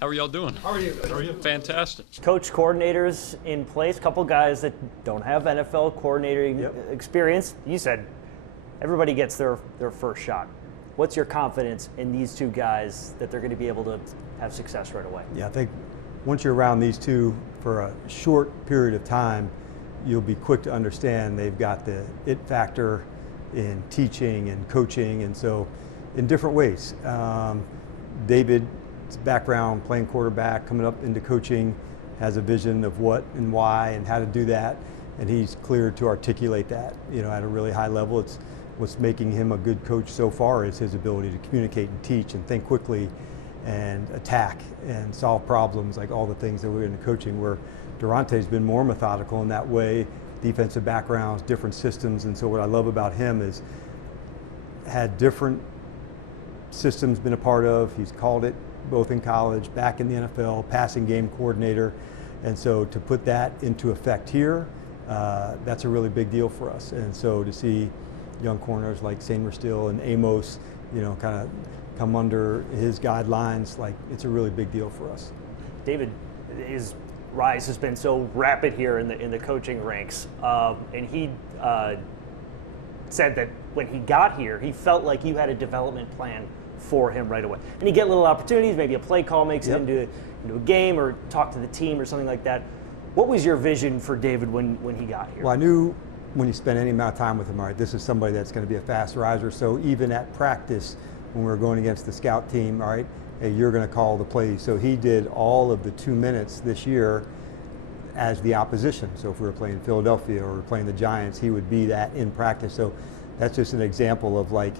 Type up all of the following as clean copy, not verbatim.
How are y'all doing? How are you? How are you? Fantastic. Coach coordinators in place, couple guys that don't have NFL coordinating experience. You said everybody gets their first shot. What's your confidence in these two guys that they're going to be able to have success right away? Yeah, I think once you're around these two for a short period of time, you'll be quick to understand they've got the it factor in teaching and coaching, and so in different ways. David's background playing quarterback, coming up into coaching, has a vision of what and why and how to do that, and he's clear to articulate that, at a really high level. It's what's making him a good coach so far is his ability to communicate and teach and think quickly and attack and solve problems, like all the things that we're in coaching, where Durante's been more methodical in that way, defensive backgrounds, different systems. And so what I love about him is had different systems been a part of. He's called it both in college, back in the NFL, passing game coordinator. And so to put that into effect here, that's a really big deal for us. And so to see young corners like Samer Steele and Amos, kind of come under his guidelines, like it's a really big deal for us. David, his rise has been so rapid here in the coaching ranks, and he said that when he got here, he felt like you had a development plan for him right away. And you get little opportunities, maybe a play call makes it into a game, or talk to the team or something like that. What was your vision for David when he got here? Well, I knew when you spend any amount of time with him, all right, this is somebody that's going to be a fast riser. So even at practice, when we were going against the scout team, all right, hey, you're going to call the plays. So he did all of the 2 minutes this year as the opposition. So if we were playing Philadelphia or we were playing the Giants, he would be that in practice. So that's just an example of, like,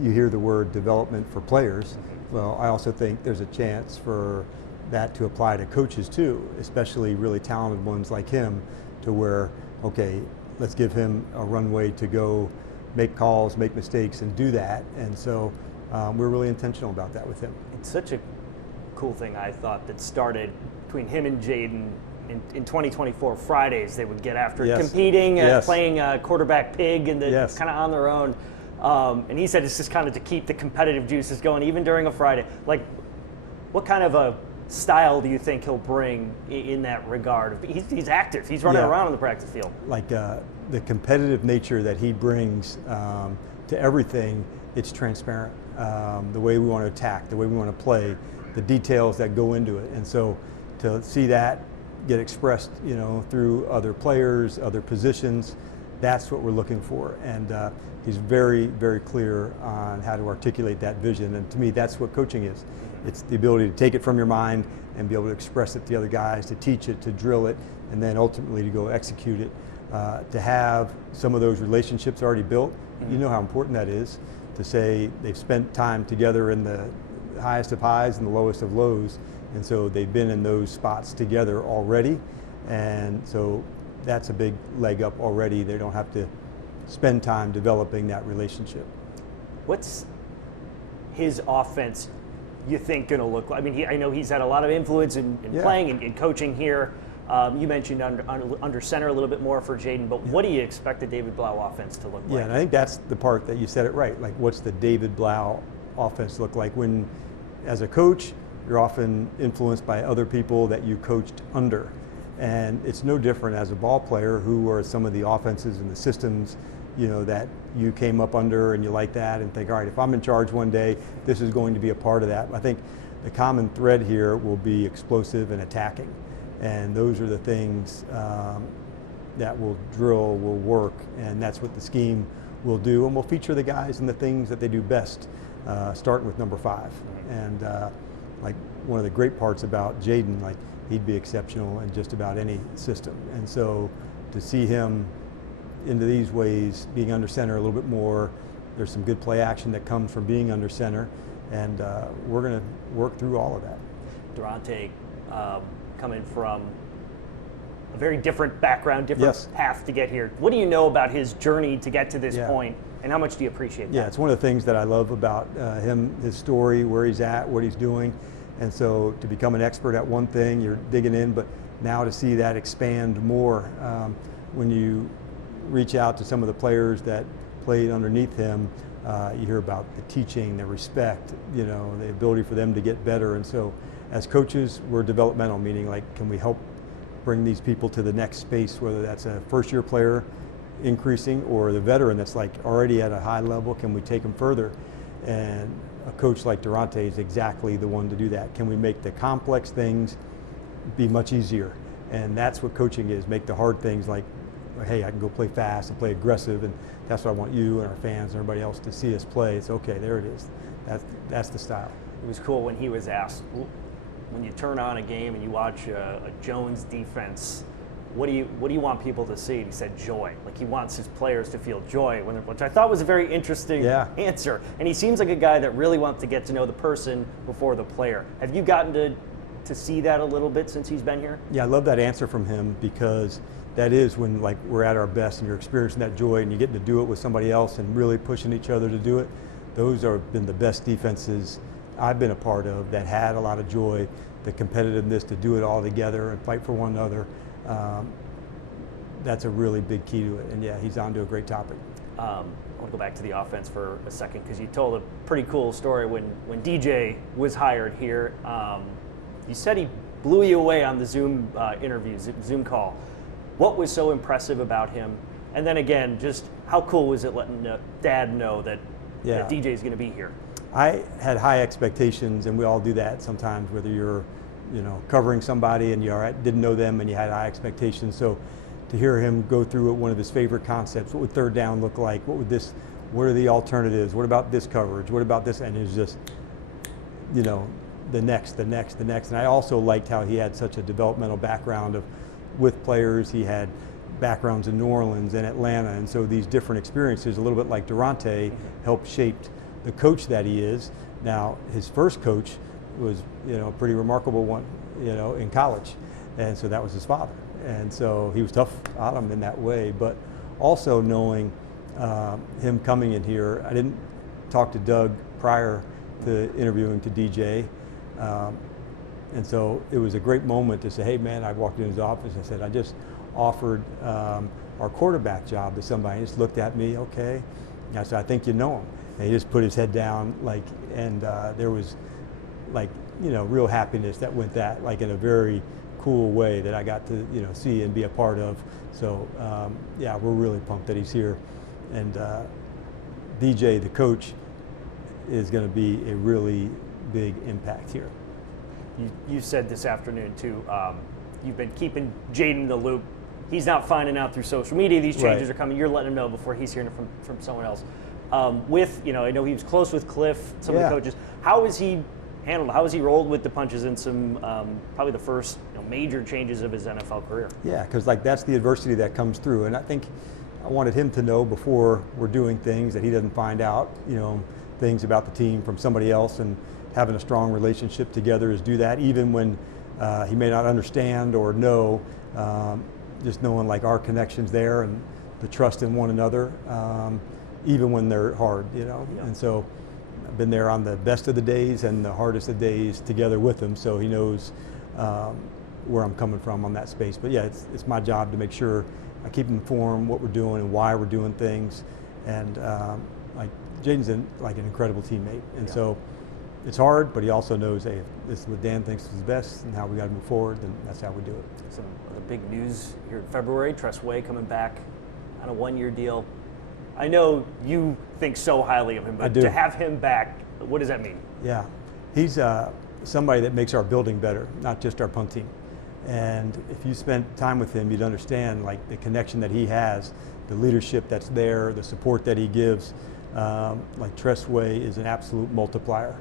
you hear the word development for players. Well, I also think there's a chance for that to apply to coaches too, especially really talented ones like him, to where, okay, let's give him a runway to go make calls, make mistakes, and do that. And so we're really intentional about that with him. It's such a cool thing, I thought, that started between him and Jaden in 2024. Fridays they would get after competing, playing quarterback pig, and kind of on their own. And he said it's just kind of to keep the competitive juices going, even during a Friday. Like, what kind of a style do you think he'll bring in that regard? He's active. He's running around on the practice field. Like the competitive nature that he brings to everything, it's transparent. The way we want to attack, the way we want to play, the details that go into it. And so to see that get expressed, through other players, other positions, that's what we're looking for. And he's very, very clear on how to articulate that vision. And to me, that's what coaching is. It's the ability to take it from your mind and be able to express it to the other guys, to teach it, to drill it, and then ultimately to go execute it. To have some of those relationships already built, you know how important that is. To say they've spent time together in the highest of highs and the lowest of lows, and so they've been in those spots together already, and so that's a big leg up already. They don't have to spend time developing that relationship. What's his offense, you think, going to look like? I mean, I know he's had a lot of influence in playing and coaching here. You mentioned under center a little bit more for Jaden, but what do you expect the David Blau offense to look like? Yeah, and I think that's the part that you said it right. Like, what's the David Blau offense look like? When, as a coach, you're often influenced by other people that you coached under. And it's no different as a ball player. Who are some of the offenses and the systems, that you came up under and you like that, and think, all right, if I'm in charge one day, this is going to be a part of that. I think the common thread here will be explosive and attacking. And those are the things that will drill, will work, and that's what the scheme will do. And we'll feature the guys in the things that they do best, starting with number 5. And like, one of the great parts about Jaden, like, he'd be exceptional in just about any system. And so to see him into these ways, being under center a little bit more, there's some good play action that comes from being under center, and we're going to work through all of that. Durante, coming from a very different background, different path to get here. What do you know about his journey to get to this point, and how much do you appreciate that? Yeah, it's one of the things that I love about him, his story, where he's at, what he's doing. And so to become an expert at one thing, you're digging in, but now to see that expand more, when you reach out to some of the players that played underneath him, you hear about the teaching, the respect, the ability for them to get better. And so as coaches, we're developmental, meaning like, can we help bring these people to the next space, whether that's a first-year player increasing or the veteran that's like already at a high level, can we take them further? And a coach like Durante is exactly the one to do that. Can we make the complex things be much easier? And that's what coaching is, make the hard things like, hey, I can go play fast and play aggressive, and that's what I want you and our fans and everybody else to see us play. It's okay, there it is. That's the style. It was cool when he was asked, when you turn on a game and you watch a Jones defense, what do you want people to see? And he said joy. Like he wants his players to feel joy when they're, which I thought was a very interesting answer. And he seems like a guy that really wants to get to know the person before the player. Have you gotten to see that a little bit since he's been here? Yeah, I love that answer from him, because that is when like we're at our best and you're experiencing that joy and you're getting to do it with somebody else and really pushing each other to do it. Those have been the best defenses I've been a part of that had a lot of joy, the competitiveness to do it all together and fight for one another. That's a really big key to it. And yeah, he's on to a great topic. I want to go back to the offense for a second, because you told a pretty cool story when DJ was hired here. You said he blew you away on the Zoom interview, Zoom call. What was so impressive about him? And then again, just how cool was it letting Dad know that DJ is going to be here? I had high expectations, and we all do that sometimes, whether you're covering somebody and you didn't know them and you had high expectations. So to hear him go through one of his favorite concepts, what would third down look like? What are the alternatives? What about this coverage? What about this? And it was just, the next. And I also liked how he had such a developmental background with players. He had backgrounds in New Orleans and Atlanta, and so these different experiences, a little bit like Durante, helped shape the coach that he is. Now, his first coach was, a pretty remarkable one, in college, and so that was his father, and so he was tough on him in that way. But also knowing him coming in here, I didn't talk to Doug prior to interviewing to DJ, and so it was a great moment to say, hey man, I walked in his office, I said, I just offered our quarterback job to somebody. He just looked at me, okay, and I said, I think you know him. And he just put his head down, and there was real happiness that went in a very cool way that I got to see and be a part of. So yeah, we're really pumped that he's here, and DJ, the coach, is going to be a really big impact here. You said this afternoon too, you've been keeping Jaden in the loop. He's not finding out through social media these changes are coming. You're letting him know before he's hearing it from someone else. I know he was close with Cliff, some of the coaches. How has he handled? How has he rolled with the punches in some probably the first major changes of his NFL career? Yeah, because that's the adversity that comes through, and I think I wanted him to know before we're doing things that he doesn't find out things about the team from somebody else, and having a strong relationship together is do that even when he may not understand or know. Just knowing our connections there and the trust in one another. Even when they're hard, And so I've been there on the best of the days and the hardest of days together with him, so he knows where I'm coming from on that space. But yeah, it's my job to make sure I keep him informed what we're doing and why we're doing things. And Jaden's an incredible teammate, and so it's hard, but he also knows, hey, this is what Dan thinks is best and how we got to move forward, and that's how we do it. Some other big news here in February, Tress Way coming back on a one-year deal. I know you think so highly of him, but to have him back, what does that mean? Yeah, he's somebody that makes our building better, not just our punt team. And if you spent time with him, you'd understand the connection that he has, the leadership that's there, the support that he gives. Tress Way is an absolute multiplier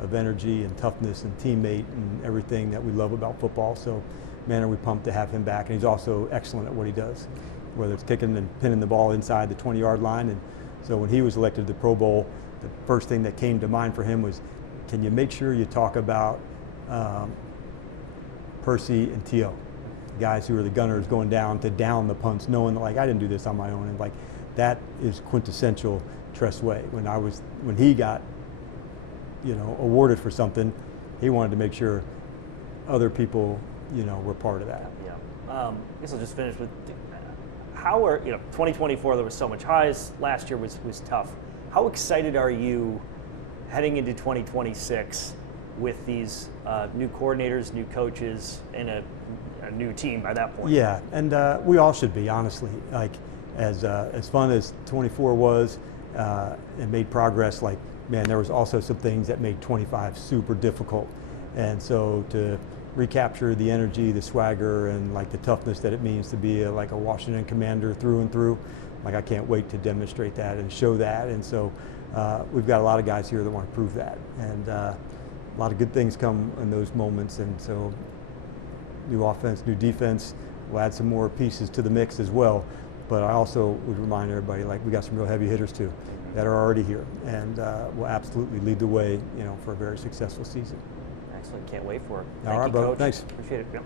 of energy and toughness and teammate and everything that we love about football. So, man, are we pumped to have him back. And he's also excellent at what he does, whether it's kicking and pinning the ball inside the 20-yard line. And so when he was elected to the Pro Bowl, the first thing that came to mind for him was, can you make sure you talk about Percy and T.O., guys who are the gunners going down to down the punts, knowing that I didn't do this on my own. And that is quintessential Tress Way. When he got awarded for something, he wanted to make sure other people were part of that. Yeah. I guess I'll just finish with, how are 2024? There was so much highs. Last year was tough. How excited are you heading into 2026 with these new coordinators, new coaches, and a new team by that point. Yeah, and we all should be, honestly. Like, as fun as 24 was, and made progress, like, man, there was also some things that made 25 super difficult. And so to recapture the energy, the swagger, and like the toughness that it means to be like a Washington Commander through and through, like, I can't wait to demonstrate that and show that. And so we've got a lot of guys here that want to prove that. And a lot of good things come in those moments. And so new offense, new defense, we'll add some more pieces to the mix as well. But I also would remind everybody, like, we got some real heavy hitters too that are already here, and will absolutely lead the way, for a very successful season. Excellent, can't wait for it. All right, Thank you, brother. Coach. Thanks. Appreciate it. Yep.